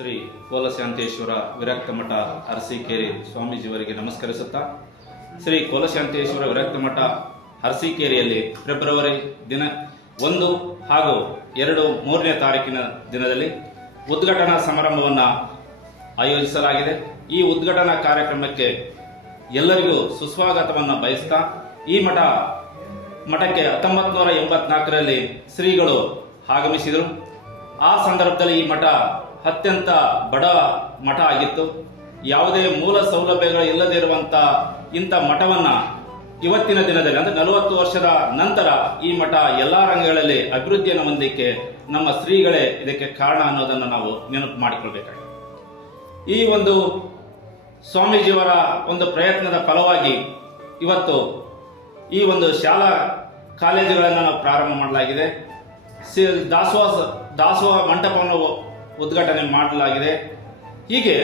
ಶ್ರೀ ಕೋಲಶಾಂತೇಶ್ವರ ವಿರಕ್ತ ಮಠ ಅರಸೀಕೆರೆ ಸ್ವಾಮೀಜಿಯವರಿಗೆ ನಮಸ್ಕರಿಸುತ್ತಾ, ಶ್ರೀ ಕೋಲಶಾಂತೇಶ್ವರ ವಿರಕ್ತ ಮಠ ಅರಸೀಕೆರೆಯಲ್ಲಿ ಫೆಬ್ರವರಿ ದಿನ ಒಂದು ಹಾಗೂ ಎರಡು ಮೂರನೇ ತಾರೀಕಿನ ದಿನದಲ್ಲಿ ಉದ್ಘಾಟನಾ ಸಮಾರಂಭವನ್ನು ಆಯೋಜಿಸಲಾಗಿದೆ. ಈ ಉದ್ಘಾಟನಾ ಕಾರ್ಯಕ್ರಮಕ್ಕೆ ಎಲ್ಲರಿಗೂ ಸುಸ್ವಾಗತವನ್ನು ಬಯಸ್ತಾ, ಈ ಮಠ ಮಠಕ್ಕೆ ಹತ್ತೊಂಬತ್ತು ನೂರ ಎಂಬತ್ನಾಲ್ಕರಲ್ಲಿ ಶ್ರೀಗಳು ಆಗಮಿಸಿದರು. ಆ ಸಂದರ್ಭದಲ್ಲಿ ಈ ಮಠ ಅತ್ಯಂತ ಬಡ ಮಠ ಆಗಿತ್ತು. ಯಾವುದೇ ಮೂಲ ಸೌಲಭ್ಯಗಳು ಇಲ್ಲದೇ ಇರುವಂತ ಇಂಥ ಮಠವನ್ನ ಇವತ್ತಿನ ದಿನದಲ್ಲಿ, ಅಂದ್ರೆ ನಲವತ್ತು ವರ್ಷದ ನಂತರ ಈ ಮಠ ಎಲ್ಲ ರಂಗಗಳಲ್ಲಿ ಅಭಿವೃದ್ಧಿಯನ್ನು ಹೊಂದಲಿಕ್ಕೆ ನಮ್ಮ ಶ್ರೀಗಳೇ ಇದಕ್ಕೆ ಕಾರಣ ಅನ್ನೋದನ್ನು ನಾವು ನೆನಪು ಮಾಡಿಕೊಳ್ಬೇಕಾಗಿದೆ. ಈ ಒಂದು ಸ್ವಾಮೀಜಿಯವರ ಒಂದು ಪ್ರಯತ್ನದ ಫಲವಾಗಿ ಇವತ್ತು ಈ ಒಂದು ಶಾಲಾ ಕಾಲೇಜುಗಳನ್ನು ನಾವು ಪ್ರಾರಂಭ ಮಾಡಲಾಗಿದೆ. ದಾಸೋಹ ದಾಸೋಹ ಮಂಟಪವನ್ನು ಉದ್ಘಾಟನೆ ಮಾಡಲಾಗಿದೆ. ಹೀಗೆ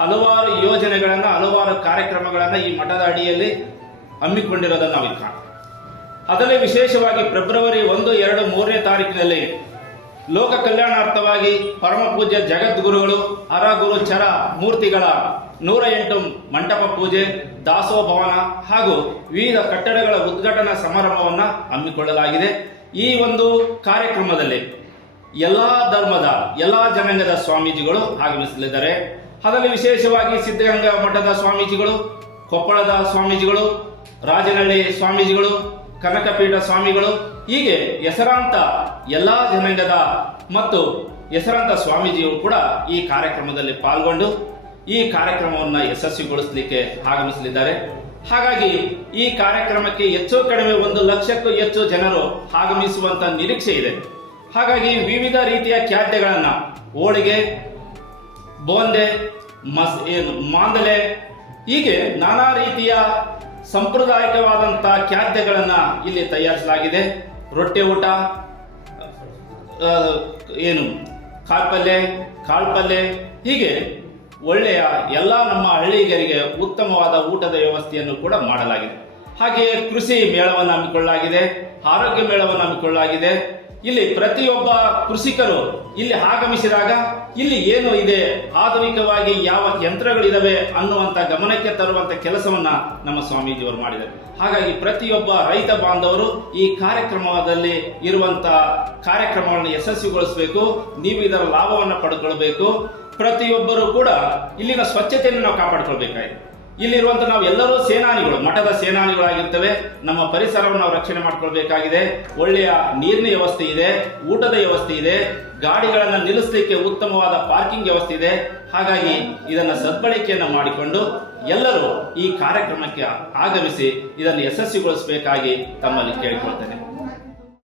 ಹಲವಾರು ಯೋಜನೆಗಳನ್ನು, ಹಲವಾರು ಕಾರ್ಯಕ್ರಮಗಳನ್ನು ಈ ಮಠದ ಅಡಿಯಲ್ಲಿ ಹಮ್ಮಿಕೊಂಡಿರೋದನ್ನು ನಾವು ಕಾಣ್ತೀವಿ ಅದರಲ್ಲಿ ವಿಶೇಷವಾಗಿ ಫೆಬ್ರವರಿ ಒಂದು, ಎರಡು, ಮೂರನೇ ತಾರೀಕಿನಲ್ಲಿ ಲೋಕ ಕಲ್ಯಾಣಾರ್ಥವಾಗಿ ಪರಮ ಪೂಜ್ಯ ಜಗದ್ಗುರುಗಳು, ಅರಗುರು ಚರ ಮೂರ್ತಿಗಳ ನೂರ ಎಂಟು ಮಂಟಪ ಪೂಜೆ, ದಾಸೋಹ ಭವನ ಹಾಗೂ ವಿವಿಧ ಕಟ್ಟಡಗಳ ಉದ್ಘಾಟನಾ ಸಮಾರಂಭವನ್ನು ಹಮ್ಮಿಕೊಳ್ಳಲಾಗಿದೆ. ಈ ಒಂದು ಕಾರ್ಯಕ್ರಮದಲ್ಲಿ ಎಲ್ಲ ಧರ್ಮದ, ಎಲ್ಲ ಜನಾಂಗದ ಸ್ವಾಮೀಜಿಗಳು ಆಗಮಿಸಲಿದ್ದಾರೆ. ಅದರಲ್ಲಿ ವಿಶೇಷವಾಗಿ ಸಿದ್ಧಗಂಗಾ ಮಠದ ಸ್ವಾಮೀಜಿಗಳು, ಕೊಪ್ಪಳದ ಸ್ವಾಮೀಜಿಗಳು, ರಾಜನಹಳ್ಳಿ ಸ್ವಾಮೀಜಿಗಳು, ಕನಕಪೀಠ ಸ್ವಾಮಿಗಳು, ಹೀಗೆ ಹೆಸರಾಂತ ಎಲ್ಲ ಜನಾಂಗದ ಮತ್ತು ಹೆಸರಾಂತ ಸ್ವಾಮೀಜಿಯು ಕೂಡ ಈ ಕಾರ್ಯಕ್ರಮದಲ್ಲಿ ಪಾಲ್ಗೊಂಡು ಈ ಕಾರ್ಯಕ್ರಮವನ್ನು ಯಶಸ್ವಿಗೊಳಿಸಲಿಕ್ಕೆ ಆಗಮಿಸಲಿದ್ದಾರೆ. ಹಾಗಾಗಿ ಈ ಕಾರ್ಯಕ್ರಮಕ್ಕೆ ಹೆಚ್ಚು ಕಡಿಮೆ ಒಂದು ಲಕ್ಷಕ್ಕೂ ಹೆಚ್ಚು ಜನರು ಆಗಮಿಸುವಂತ ನಿರೀಕ್ಷೆ ಇದೆ. ಹಾಗಾಗಿ ವಿವಿಧ ರೀತಿಯ ಖಾದ್ಯಗಳನ್ನು ಹೋಳಿಗೆ, ಬೋಂದೆ, ಮಸ್ ಏನು ಮಾಂದಲೆ, ಹೀಗೆ ನಾನಾ ರೀತಿಯ ಸಾಂಪ್ರದಾಯಿಕವಾದಂಥ ಖಾದ್ಯಗಳನ್ನು ಇಲ್ಲಿ ತಯಾರಿಸಲಾಗಿದೆ. ರೊಟ್ಟೆ ಊಟ ಏನು ಕಾಳ್ಪಲ್ಯ ಕಾಳ್ಪಲ್ಯ ಹೀಗೆ ಒಳ್ಳೆಯ ಎಲ್ಲ ನಮ್ಮ ಹಳ್ಳಿಗರಿಗೆ ಉತ್ತಮವಾದ ಊಟದ ವ್ಯವಸ್ಥೆಯನ್ನು ಕೂಡ ಮಾಡಲಾಗಿದೆ. ಹಾಗೆಯೇ ಕೃಷಿ ಮೇಳವನ್ನು ಹಮ್ಮಿಕೊಳ್ಳಲಾಗಿದೆ, ಆರೋಗ್ಯ ಮೇಳವನ್ನು ಹಮ್ಮಿಕೊಳ್ಳಲಾಗಿದೆ. ಇಲ್ಲಿ ಪ್ರತಿಯೊಬ್ಬ ಕೃಷಿಕರು ಇಲ್ಲಿ ಆಗಮಿಸಿದಾಗ ಇಲ್ಲಿ ಏನು ಇದೆ, ಆಧುನಿಕವಾಗಿ ಯಾವ ಯಂತ್ರಗಳಿದಾವೆ ಅನ್ನುವಂತ ಗಮನಕ್ಕೆ ತರುವಂತ ಕೆಲಸವನ್ನ ನಮ್ಮ ಸ್ವಾಮೀಜಿಯವರು ಮಾಡಿದ್ದಾರೆ. ಹಾಗಾಗಿ ಪ್ರತಿಯೊಬ್ಬ ರೈತ ಬಾಂಧವರು ಈ ಕಾರ್ಯಕ್ರಮದಲ್ಲಿ ಇರುವಂತ ಕಾರ್ಯಕ್ರಮವನ್ನು ಯಶಸ್ವಿಗೊಳಿಸಬೇಕು, ನೀವು ಇದರ ಲಾಭವನ್ನು ಪಡ್ಕೊಳ್ಬೇಕು. ಪ್ರತಿಯೊಬ್ಬರು ಕೂಡ ಇಲ್ಲಿನ ಸ್ವಚ್ಛತೆಯನ್ನು ನಾವು ಕಾಪಾಡಿಕೊಳ್ಬೇಕಾಗಿದೆ. ಇಲ್ಲಿರುವಂತ ನಾವು ಎಲ್ಲರೂ ಸೇನಾನಿಗಳು, ಮಠದ ಸೇನಾನಿಗಳಾಗಿರ್ತವೆ. ನಮ್ಮ ಪರಿಸರವನ್ನು ನಾವು ರಕ್ಷಣೆ ಮಾಡ್ಕೊಳ್ಬೇಕಾಗಿದೆ. ಒಳ್ಳೆಯ ನೀರಿನ ವ್ಯವಸ್ಥೆ ಇದೆ, ಊಟದ ವ್ಯವಸ್ಥೆ ಇದೆ, ಗಾಡಿಗಳನ್ನು ನಿಲ್ಲಿಸಲಿಕ್ಕೆ ಉತ್ತಮವಾದ ಪಾರ್ಕಿಂಗ್ ವ್ಯವಸ್ಥೆ ಇದೆ. ಹಾಗಾಗಿ ಇದನ್ನು ಸದ್ಬಳಕೆಯನ್ನು ಮಾಡಿಕೊಂಡು ಎಲ್ಲರೂ ಈ ಕಾರ್ಯಕ್ರಮಕ್ಕೆ ಆಗಮಿಸಿ ಇದನ್ನು ಯಶಸ್ವಿಗೊಳಿಸಬೇಕಾಗಿ ತಮ್ಮಲ್ಲಿ ಕೇಳಿಕೊಳ್ತೇನೆ.